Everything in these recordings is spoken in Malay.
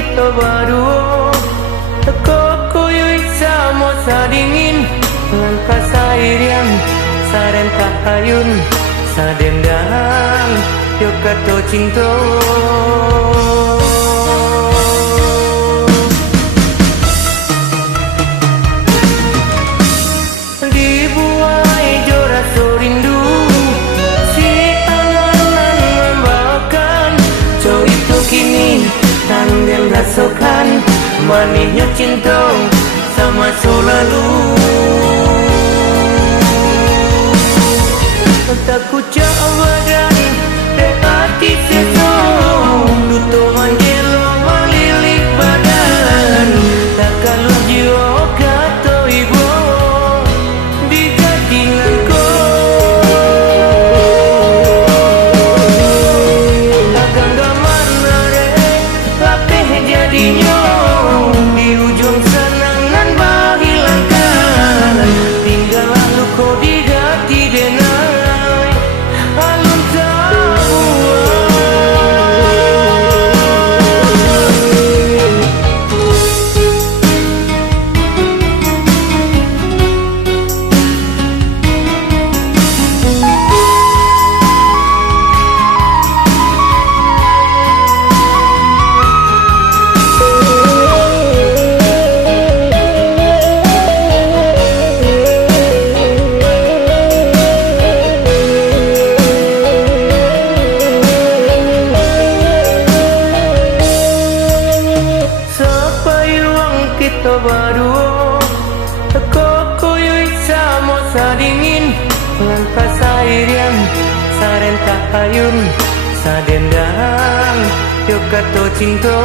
kita berdua. Kau kuyui sama sadingin langkah sairian saren tahayun sadendang yo kato cinta. Dibuai jo rasa rindu si angan membawakan jo itu kini tandem rasakan manisnya cinta sama selalu. Tak ku coba dan hati sesong duto manjelo malilik badan takkan lu jiwa kata ibu di gadinganku. Takkan gaman nare latih jadinya di ujung senangan bahilangkan tinggallah lu kau di hati denai. Kita berdua kau kuyui sama sadingin langkah sairian saren tahayun sadendang yo kato cinta.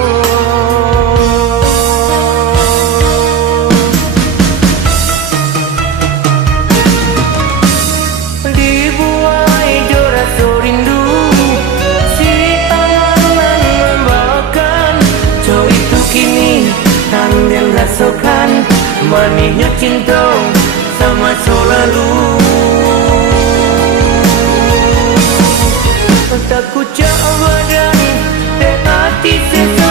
Dibuai jo rasa rindu si angan membawakan jo itu kini tandem rasakan manisnya cinta sama selalu. Tak ku coba dan hati sesat